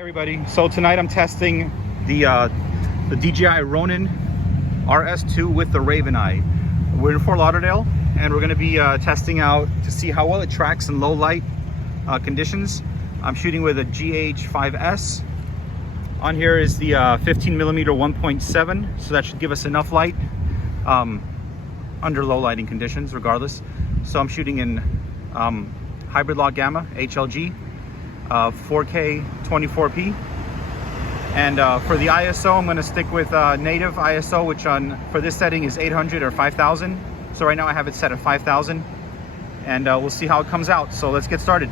Everybody, so tonight I'm testing the DJi Ronin rs2 with the RavenEye. We're in Fort Lauderdale and we're going to be testing out to see how well it tracks in low light conditions. I'm shooting with a gh5s. On here is the 15mm 1.7, so that should give us enough light under low lighting conditions regardless. So I'm shooting in hybrid log gamma HLG, 4K 24p, and for the ISO I'm going to stick with native ISO, which for this setting is 800 or 5000. So right now I have it set at 5000, and we'll see how it comes out. So let's get started.